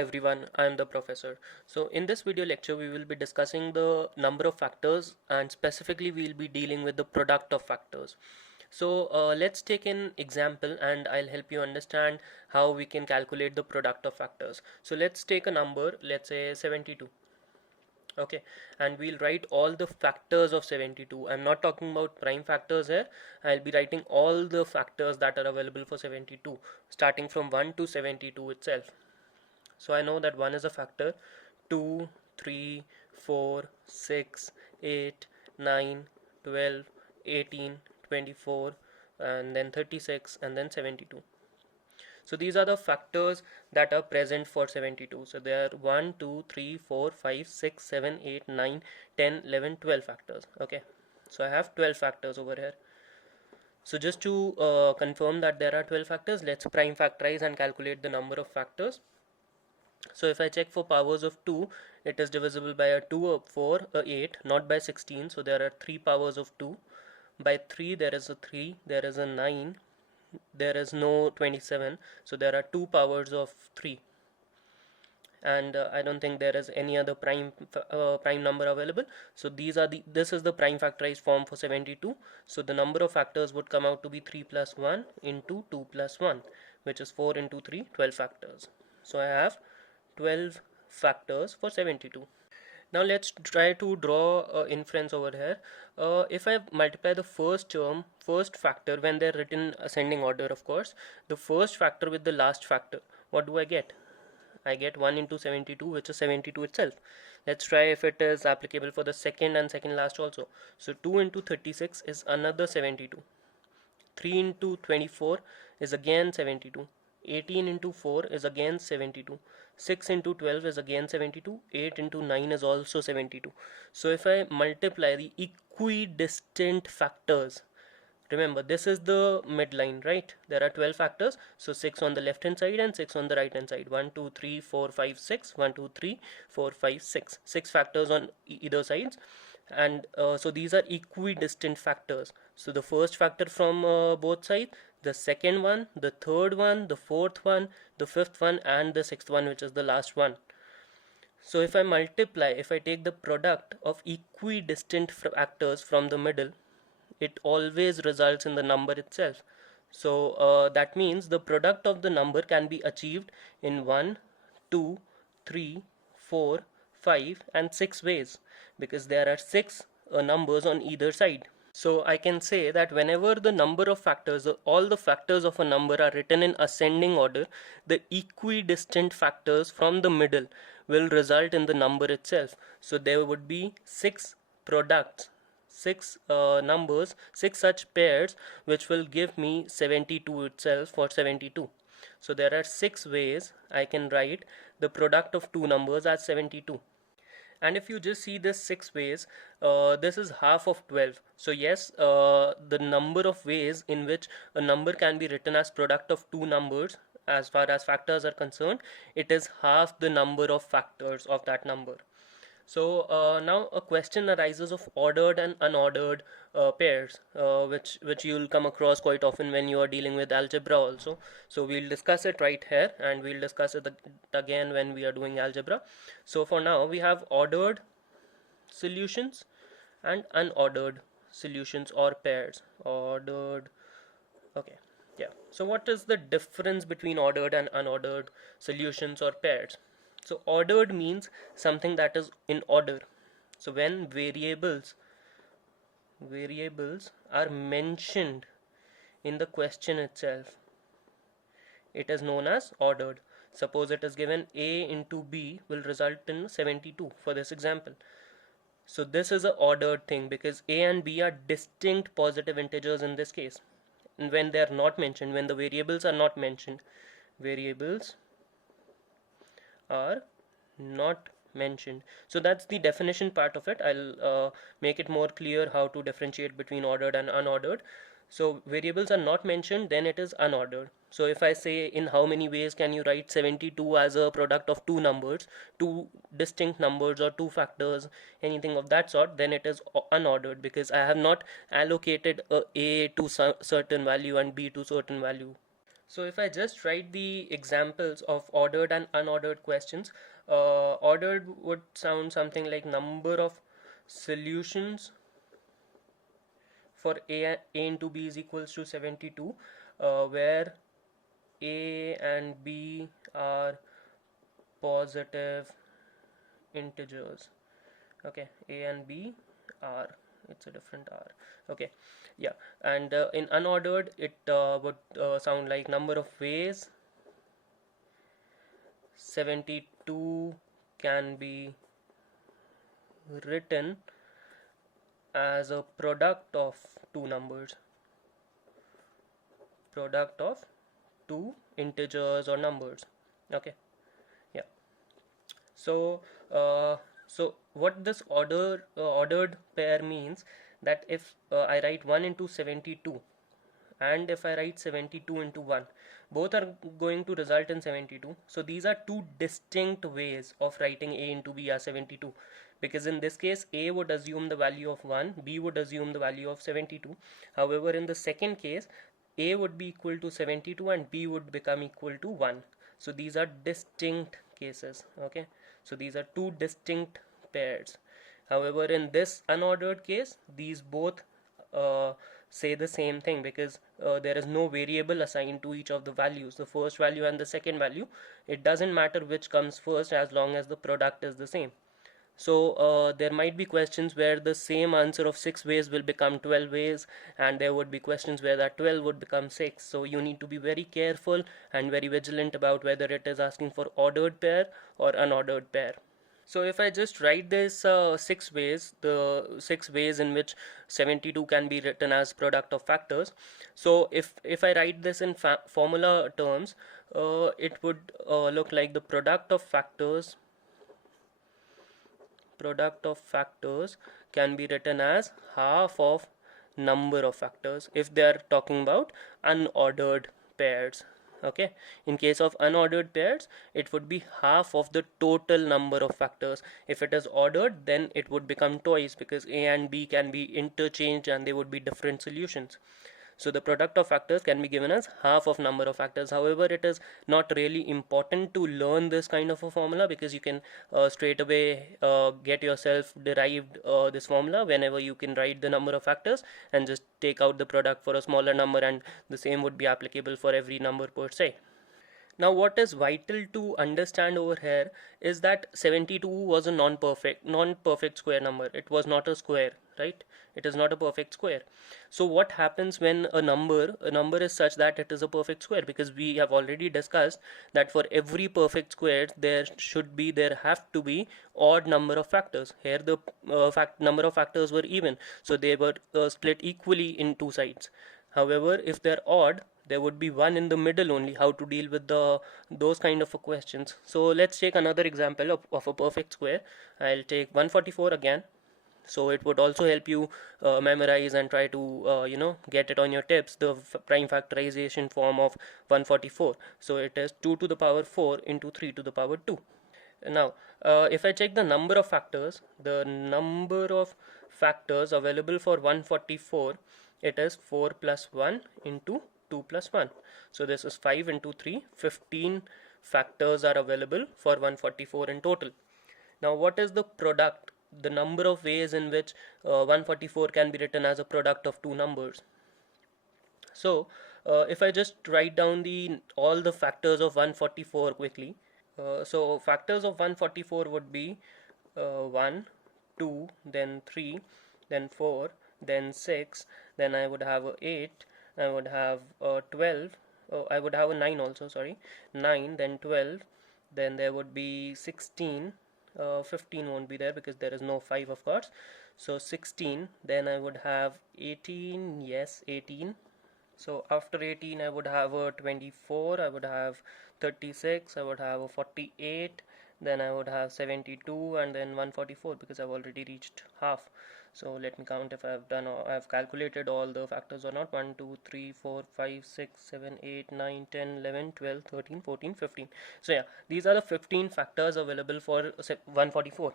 everyone, I am the professor. So in this video lecture we will be discussing the number of factors, and specifically we will be dealing with the product of factors. So let's take an example and I'll help you understand how we can calculate the product of factors. So let's take a number, let's say 72. Okay, and we'll write all the factors of 72. I'm not talking about prime factors here. I'll be writing all the factors that are available for 72, starting from 1 to 72 itself. So I know that 1 is a factor, 2, 3, 4, 6, 8, 9, 12, 18, 24, and then 36, and then 72. So these are the factors that are present for 72. So there are 1, 2, 3, 4, 5, 6, 7, 8, 9, 10, 11, 12 factors. Okay, so I have 12 factors over here. So just to confirm that there are 12 factors, let's prime factorize and calculate the number of factors. So if I check for powers of 2, it is divisible by a 2, a 4, a 8, not by 16. So there are 3 powers of 2. By 3 there is a 3, there is a 9, there is no 27. So there are 2 powers of 3. And I don't think there is any other prime number available. So this is the prime factorized form for 72. So the number of factors would come out to be 3 plus 1 into 2 plus 1, which is 4 into 3, 12 factors. So I have 12 factors for 72. Now let's try to draw inference over here. If I multiply the first factor, when they're written in ascending order, of course, the first factor with the last factor, what do I get? I get 1 into 72, which is 72 itself. Let's try if it is applicable for the second and second last also. So 2 into 36 is another 72. 3 into 24 is again 72. 18 into 4 is again 72. 6 into 12 is again 72. 8 into 9 is also 72. So if I multiply the equidistant factors, remember this is the midline, right? There are 12 factors, so 6 on the left hand side and 6 on the right hand side. 1 2 3 4 5 6. 1 2 3 4 5 6. 6 factors on either sides, and so these are equidistant factors. So the first factor from both sides, the second one, the third one, the fourth one, the fifth one, and the sixth one, which is the last one. So if I take the product of equidistant factors from the middle, it always results in the number itself. So that means the product of the number can be achieved in 1, 2, 3, 4, 5 and 6 ways, because there are 6 numbers on either side. So I can say that whenever the number of factors, all the factors of a number are written in ascending order, the equidistant factors from the middle will result in the number itself. So there would be 6 products, 6 numbers, 6 such pairs, which will give me 72 itself for 72. So there are 6 ways I can write the product of two numbers as 72. And if you just see this 6 ways, this is half of 12. So yes, the number of ways in which a number can be written as product of two numbers, as far as factors are concerned, it is half the number of factors of that number. So now a question arises of ordered and unordered pairs, which you'll come across quite often when you are dealing with algebra also. So we'll discuss it right here, and we'll discuss it again when we are doing algebra. So for now we have ordered solutions and unordered solutions or pairs. Ordered, okay, yeah. So what is the difference between ordered and unordered solutions or pairs? So ordered means something that is in order. So when variables are mentioned in the question itself, it is known as ordered. Suppose it is given a into b will result in 72 for this example. So this is an ordered thing because a and b are distinct positive integers in this case. And when they are not mentioned, when the variables are not mentioned, variables are not mentioned. So that's the definition part of it. I'll make it more clear how to differentiate between ordered and unordered. So variables are not mentioned, then it is unordered. So if I say in how many ways can you write 72 as a product of two numbers, two distinct numbers or two factors, anything of that sort, then it is unordered because I have not allocated a to certain value and b to certain value. So if I just write the examples of ordered and unordered questions, ordered would sound something like number of solutions for a into b is equals to 72, where a and b are positive integers. Okay, a and b are, it's a different r. Okay, yeah. And in unordered it would sound like number of ways 72 can be written as a product of two numbers, product of two integers or numbers. Okay, yeah. So so what this ordered pair means, that if I write 1 into 72 and if I write 72 into 1, both are going to result in 72. So these are two distinct ways of writing a into b as 72, because in this case a would assume the value of 1, b would assume the value of 72. However, in the second case, a would be equal to 72 and b would become equal to 1. So these are distinct cases. Okay, so these are two distinct pairs. However, in this unordered case, these both say the same thing, because there is no variable assigned to each of the values, the first value and the second value. It doesn't matter which comes first as long as the product is the same. So there might be questions where the same answer of 6 ways will become 12 ways, and there would be questions where that 12 would become 6. So you need to be very careful and very vigilant about whether it is asking for ordered pair or unordered pair. So if I just write this 6 ways, the 6 ways in which 72 can be written as product of factors. So if I write this in formula terms, it would look like the product of factors can be written as half of number of factors if they are talking about unordered pairs. Okay, in case of unordered pairs, it would be half of the total number of factors. If it is ordered, then it would become twice, because a and b can be interchanged and they would be different solutions. So the product of factors can be given as half of number of factors. However, it is not really important to learn this kind of a formula, because you can straight away get yourself derived this formula whenever you can write the number of factors and just take out the product for a smaller number, and the same would be applicable for every number per se. Now, what is vital to understand over here is that 72 was a non-perfect square number. It was not a square, right? It is not a perfect square. So what happens when a number is such that it is a perfect square? Because we have already discussed that for every perfect square there have to be odd number of factors. Here the number of factors were even, so they were split equally in two sides. However, if they're odd, there would be one in the middle only. How to deal with those kind of questions? So let's take another example of a perfect square. I'll take 144 again. So it would also help you memorize and try to get it on your tips, the prime factorization form of 144. So it is 2 to the power 4 into 3 to the power 2. Now, if I check the number of factors, available for 144, it is 4 plus 1 into 2 plus 1. So this is 5 into 3, 15 factors are available for 144 in total. Now, what is the product? The number of ways in which 144 can be written as a product of two numbers. So, if I just write down all the factors of 144 quickly, so factors of 144 would be 1, 2, then 3, then 4, then 6, then I would have 8, I would have 12, I would have a 9 also, sorry, 9, then 12, then there would be 16, 15 won't be there because there is no 5 of course, so 16, then I would have 18, yes, 18. So after 18 I would have a 24, I would have 36, I would have a 48, then I would have 72, and then 144 because I've already reached half. So let me count if I've calculated all the factors or not. 1 2 3 4 5 6 7 8 9 10 11 12 13 14 15. So yeah, these are the 15 factors available for 144.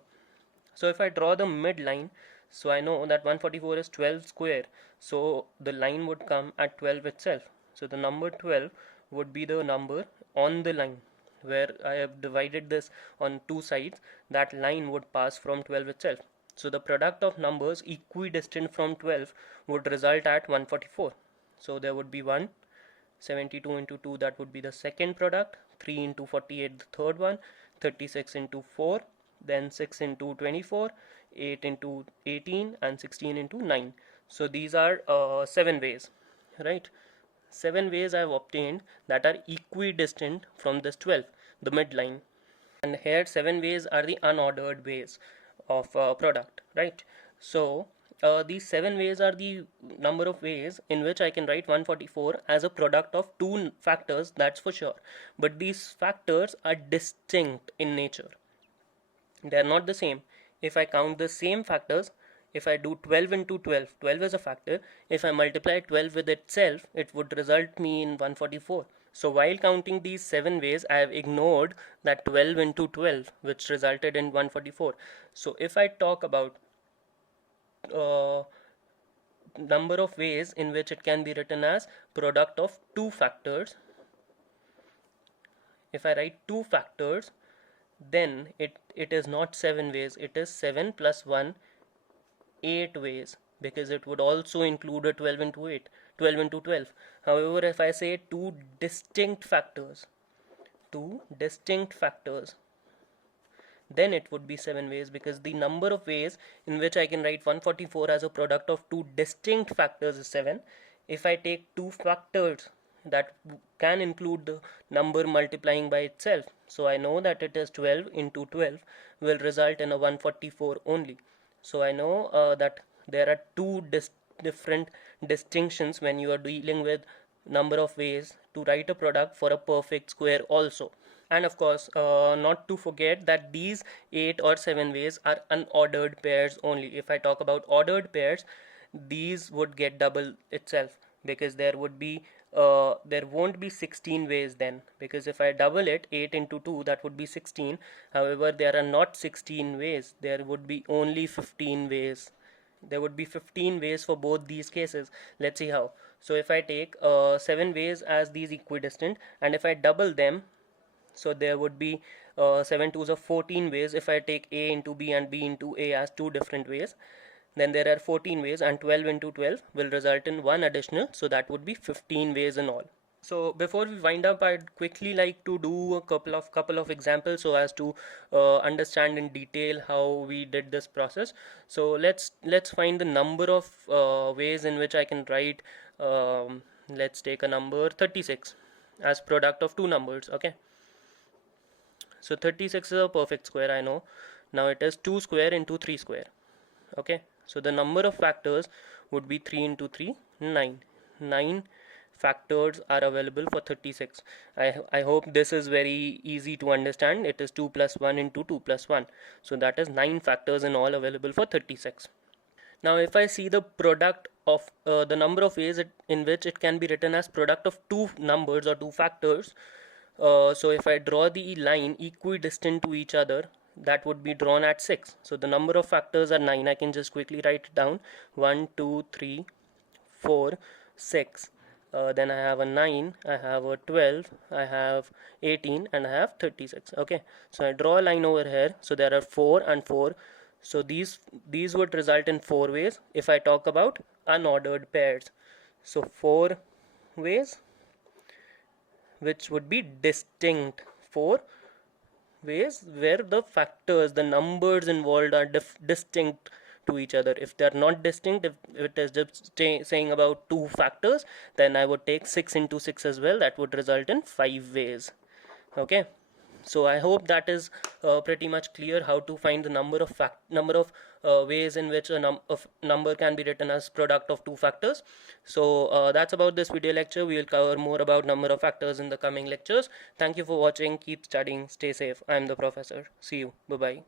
So if I draw the midline, so I know that 144 is 12 square, so the line would come at 12 itself. So the number 12 would be the number on the line where I have divided this on two sides. That line would pass from 12 itself. So the product of numbers equidistant from 12 would result at 144. So there would be 172 into 2, that would be the second product, 3 into 48 the third one, 36 into 4, then 6 into 24, 8 into 18, and 16 into 9. So these are 7 ways, right? 7 ways I have obtained that are equidistant from this 12, the midline. And here 7 ways are the unordered ways of product, right? So these 7 ways are the number of ways in which I can write 144 as a product of two factors, that's for sure. But these factors are distinct in nature. They are not the same. If I count the same factors, if I do 12 into 12, 12 is a factor. If I multiply 12 with itself, it would result me in 144. So while counting these 7 ways, I have ignored that 12 into 12, which resulted in 144. So if I talk about number of ways in which it can be written as product of two factors, if I write two factors, then it is not 7 ways, it is 7 plus 1, 8 ways, because it would also include a 12 into 8, 12 into 12. However, if I say two distinct factors, then it would be 7 ways, because the number of ways in which I can write 144 as a product of two distinct factors is 7. If I take two factors that can include the number multiplying by itself, so I know that it is 12 into 12 will result in a 144 only. So I know that there are two different distinctions when you are dealing with number of ways to write a product for a perfect square also. And of course, not to forget that these 8 or 7 ways are unordered pairs only. If I talk about ordered pairs, these would get double itself, because there won't be 16 ways then, because if I double it, 8 into 2, that would be 16. However, there are not 16 ways, there would be only 15 ways. There would be 15 ways for both these cases. Let's see how. So if I take 7 ways as these equidistant, and if I double them, so there would be 7 twos of 14 ways. If I take A into B and B into A as two different ways, then there are 14 ways, and 12 into 12 will result in one additional, so that would be 15 ways in all. So before we wind up, I'd quickly like to do a couple of examples so as to understand in detail how we did this process. So let's find the number of ways in which I can write, let's take a number 36 as product of two numbers. Okay, so 36 is a perfect square, I know. Now it is 2 square into 3 square. Okay, so the number of factors would be 3 into 3, 9. 9 factors are available for 36. I hope this is very easy to understand. It is 2 plus 1 into 2 plus 1. So that is 9 factors in all available for 36. Now if I see the product of the number of ways in which it can be written as product of two numbers or two factors, so if I draw the line equidistant to each other, that would be drawn at 6. So the number of factors are 9. I can just quickly write it down. 1, 2, 3, 4, 6. Then I have a 9, I have a 12, I have 18, and I have 36. Okay, so I draw a line over here. So there are 4 and 4. So these would result in 4 ways if I talk about unordered pairs. So 4 ways which would be distinct, 4 ways where the factors, the numbers involved are distinct to each other. If they are not distinct, if it is just saying about two factors, then I would take 6 into 6 as well. That would result in 5 ways. Okay, so I hope that is pretty much clear how to find the number of ways in which a number can be written as product of two factors. So that's about this video lecture. We will cover more about number of factors in the coming lectures. Thank you for watching. Keep studying. Stay safe. I am the professor. See you. Bye bye.